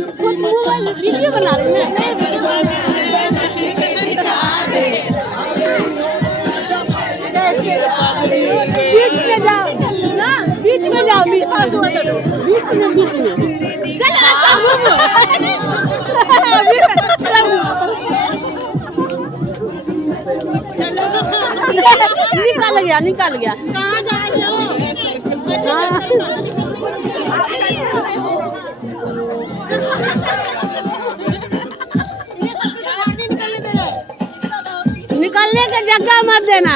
वीडियो बना रही हूँ बीच में जाओ ना, बीच में जाओ, मेरे पास हो तो बीच में चल निकाल गया कहाँ जा रहे हो? निकलने का जगह मत देना।